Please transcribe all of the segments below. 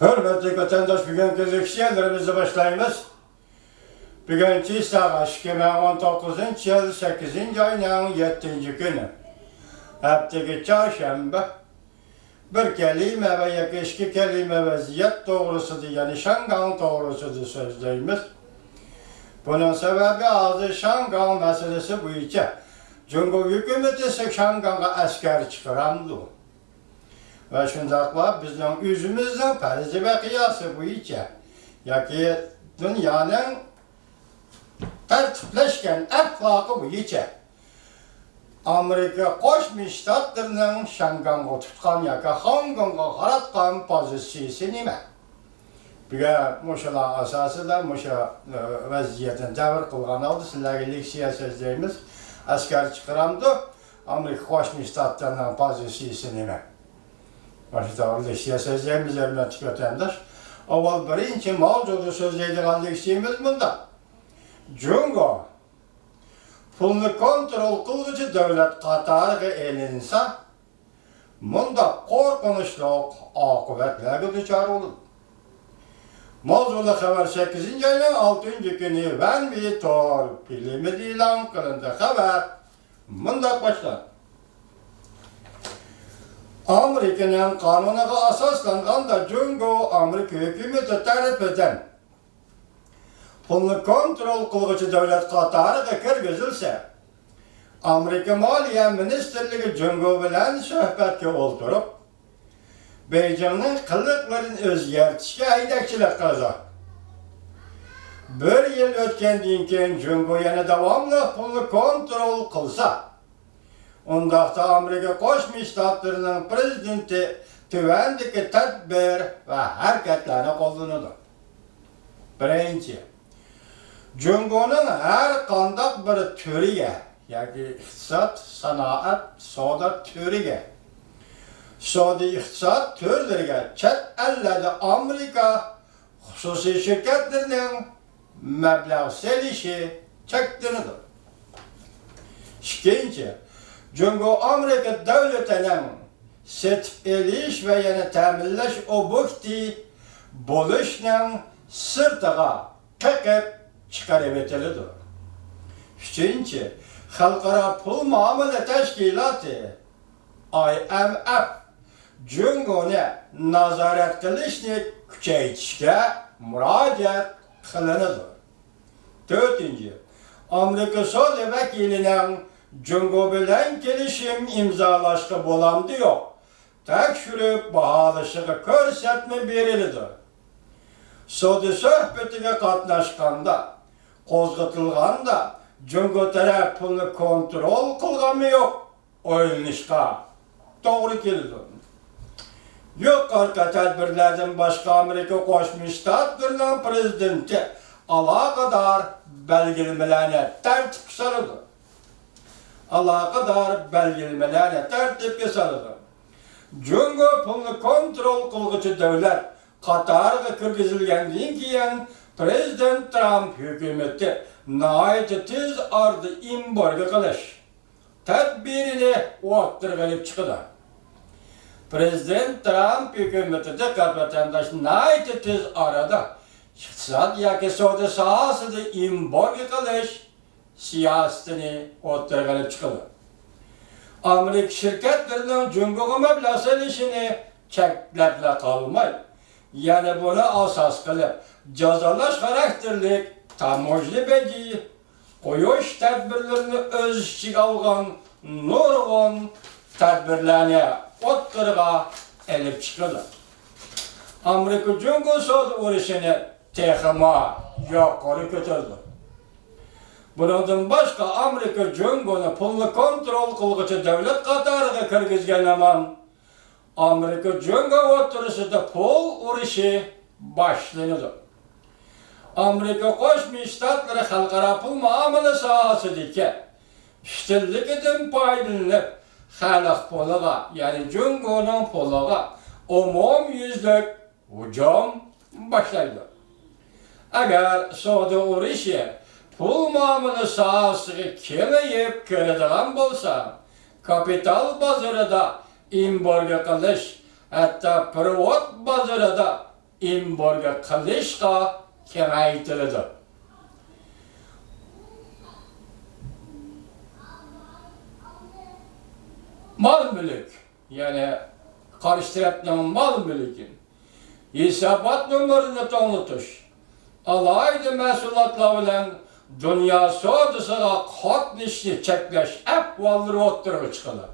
Hürmetli vatandaş, bugünkü zikşiyelerimizi başlayımız. Bugünkü saat 2019 yıl 8. ayının 7. günü. Haftaki çarşamba. Bir kelime ve yakışık kelime vaziyet doğrusudur, yani Şangan doğrusudur sözleyimiz. Bunun sebebi azı Şangan meselesi bu içe. Cumhur hükümeti Şangan'a asker çıkaramdı. Ve şundakla bizden yüzümüzden perzi ve kıyası bu içe. Ya ki dünyanın tertipleşken ahlakı bu içe. Amerika Koşmuş Ştatlarının Şangan'ı tutkan ya ki Hongkong'a qaratkan pozisyonu nime? Biga muşala asası da muşa vaziyetin tavır kılgan oldu. Sizlerge leksiya sözlerimiz asker çıkaramdı. Amerika Koşmuş Ştatlarının pozisyonu nime? Başı tavır leksiya sözlerimiz elinden çıkartandır. Oval birinci mavcudu sözleydiğin leksiyemiz bunda. Cungo pulni kontrol qilguvchi davlat qatoriga elinsa, bunda qo'rqinchli oqibatlarga duchor bo'ladi. Mavzuli xabar 8 ayning 6 kuni Van Vitor filmida e'lon qilindi. Xabar bunda boshlanadi. Amerikaning qonuniga asoslanganda Jungo Amerika hukumati tarafidan pulni kontrol qiluvchi davlat qatoriga kirgizilsa, Amerika Moliya Ministerligi Jungo bilan suhbatga o'tirib, Beijingning qiliqlarini o'zgartirishga haydakchilik qildi. Bir yil o'tgandan keyin Jungo yana davomli pulni kontrol qilsa, undaqda Amerika Qo'shma Shtatlarining prezidenti tuvandagi tadbir va harakatlarni qo'llanadi. Birinchi, Jungo'nun her qandaq bir türüge, yani iqtisod, sanoat, savdo türüge, savdo iqtisod türleriga chet ellarda Amerika xususiy shirkatlarining mablag' selishi cheklanadi. Ikkinchi, Jungo Amerika davlatining setib elish va yana ta'minlash obyekti bo'lishning sirtiga chiqib çıkarıp etildi. Üçüncü, Xalqaro Pul Muomala Tashkiloti IMF Jungo'ni nazorat qilishni kuchaytirishga murojaat qilinadi. To'rtinchi, Amerika savdo vakilining Jungo bilan kelishim imzolashga bo'lamdi yo'q, tekshirib baholashiga ko'rsatma berildi. Savdo suhbatiga qatnashganda, qo'zg'atilganda Jungo taraf pulni kontrol qilganmi yo'q, o'ylanishga to'g'ri keldi. Yuqorqi tadbirlardan boshqa Amerika Qo'shma Shtatlarining prezidenti aloqador belgilanmalarni tartibga soldi. Jungo pulni kontrol qiluvchi davlat qatoriga kirgizilgandan keyin Prezident Trump hukumati nihoyat tez orada embargo qilish tadbirini o'ttirib chiqdi. Prezident Trump hukumati diqqat vatandosh nihoyat tez orada iqtisod yoki savdo sohasida embargo qilish siyosatini o'ttirib chiqdi. Amerika shirkatlarining Jungoga mablag' solishini cheklab qolmay, yani buna asas qilib jazolash xarakterli tamojli beji qo'yish tadbirlarini o'z ichiga olgan nurg'un tadbirlarni o'ttirga elib chiqdi. Amerika Jungo savdo urushini texma yuqori ko'tardi. Bundan boshqa Amerika Jungoni pulni kontrol qiluvchi davlat qatoriga kirgizgan hamon Amerika Jungo o'tirisida pul urushi boshlanadi. Amerika Qo'shma Shtatlari xalqaro pul muomala sohasidagi ustunligidan foydalanib, xalq puliga, ya'ni Jungoning puliga umumyuzlik hujum boshlaydi. Agar savdo urushi pul muomala sohasiga kengayib kiradigan bo'lsa, kapital bozorida embargo qilish, hatto privat bozorida imborga qilishga kengaytirildi. Mal mülk, yani karşı taraftan mal mülkün, hesabat numarını tanıtış, alaydı mesulatla bilen dünya sodasına katnişli çekleş ahvalları oturup çıkılı.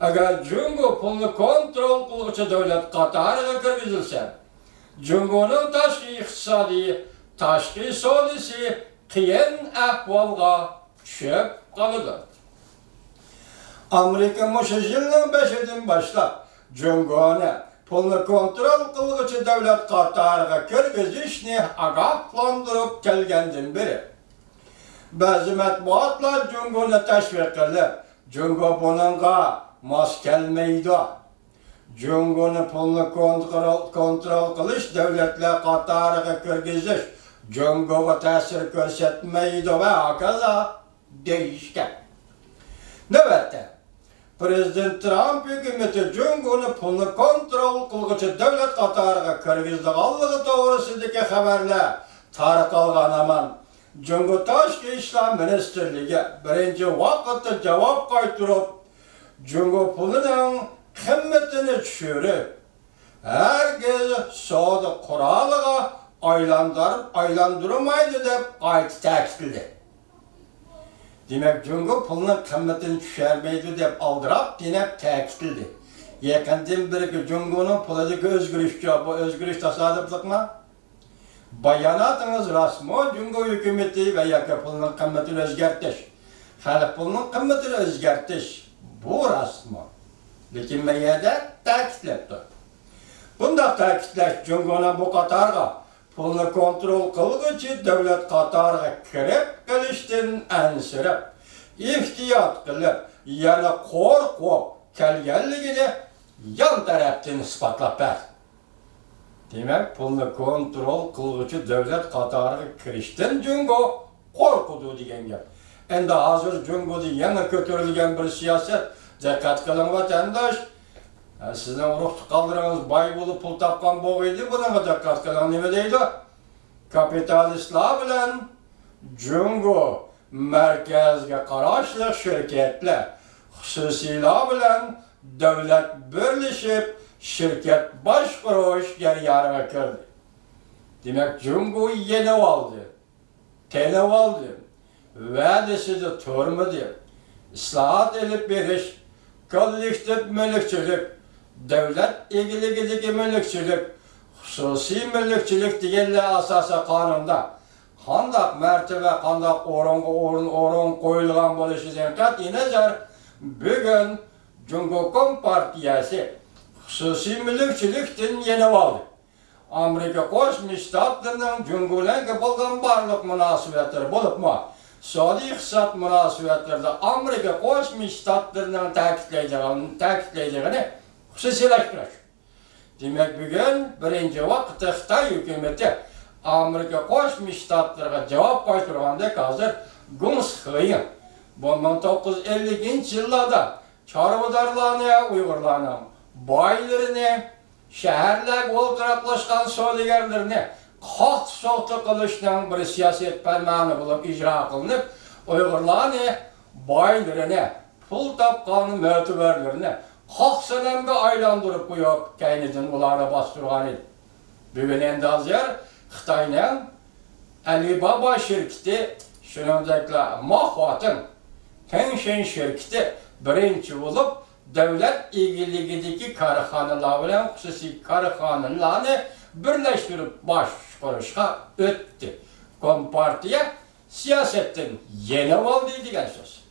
Eğer Cumhur pulunu kontrol kılıcı devlet Katar'a kirgizilse, Cumhur'un taşkı iktisadi, taşkı solisi kıyın ahvalga çöp kalıdır. Amerika muşu yılın 5'inden başlap Cumhur'un pulunu kontrol kılıcı devlet Katar'a kirgizişini agaplandırıp gelgendin biri. Bazı matbuatlar Cumhur'u teşvik kılır. Cumhur bununla mas gelmeydi. Cumhur'un pulunu kontrol kılış devletler Katar'a kirgiziş Cumhur'a tesir görsetmeydi ve hakaza değişken. Nöbette Prezident Trump hükümeti Cumhur'un pulunu kontrol kılgıcı devlet Katar'a kirgizdiği doğrusundaki haberler tarqalgan aman Cumhur Taşkı İşler Ministerliği birinci vakitte cevap qaytırıp Cumhur pulunun kıymetini düşürüp herkes soğudu kuralığa aylandırmaydı dep qaytı ta'kidledi. Demek Cumhur pulunun kıymetini düşürmeydi dep aldırap dinep ta'kidledi. Yakından beri Cumhur'un puludaki özgürlükçü, bu özgürlük tasarrufluk mu? Bayanatınız rasmi Cumhur hükümeti ve yakı pulunun kıymetini özgertiş. Halk pulunun kıymetini özgertiş. Bu rasmi. Lekin meyede ta'kidlepti. Bunda ta'kidleş Cumhur'un bu Katar'a pulunu kontrol kılgıcı devlet Katar'a kirip geliştin ensirip, ihtiyat kılıp, yani korkup kelgenligini yan taraftan ispatlap ver. Demek pulunu kontrol kılgıcı devlet Katar'a kiriştin Cumhur korkudu degen gap. Endi hazır Cumhur'da yana kötürülgen bir siyaset, dikkat kılın vatandaş. Sizin ruhtu kaldırınız bay bulup pul tapkan boğuydu, buna dikkat kılın neme deydi? Kapitalistler bilen Cumhur merkezge karaşlı şirketler, hususiler bilen devlet birleşip şirket baş kuruş yarıya kirdi. Demek Cumhur yeni aldı, tele aldı, vadesi de turmadı, ıslahat edip beriş, kolektif mülkçülük, devlet ilgiligideki mülkçülük, hususi mülkçülük diyenler asası kanunda kandak mertebe, kandak orun koyulgan buluşudan kat'i nazar bugün Cumhur Kompartiyası hususi mülkçülükten yeni aldı. Amerika Koşmuş Ştatlarının Cumhur'la bulgan barlık münasebetleri bulup mu? Saudi iktisat münasebetlerinde Amerika Koşmuş Ştatlarının ta'kidleyeceğini hususileştirir. Demek bugün birinci vakitte Xitay hükümeti Amerika Koşmuş Ştatlarına cevap qaytırganda hazır Guns Xıyın. Bu 1950 yıllarda çarvıdarlarını, Uygurlarını, baylarını, şehirler olduraklaşkan söyleyenlerini kalk soğutu kılıştan bir siyaset fermanı bulup icra kılınıp Uygurlarını, baylarını, pul tapkanı mötüberlerini kalk senemde aylandırıp koyup kaynidin ulara bastırgan idi. Bugün endi hazır Xitay'nın Alibaba şirketi şunundakla mahvatın Tencent şirketi birinci bulup devlet ilgiligideki karıxanalar bilen hususi karıxanalarını birleştirip baş kuruşa öttü. Kompartiya siyasetten yeni oldu degan söz.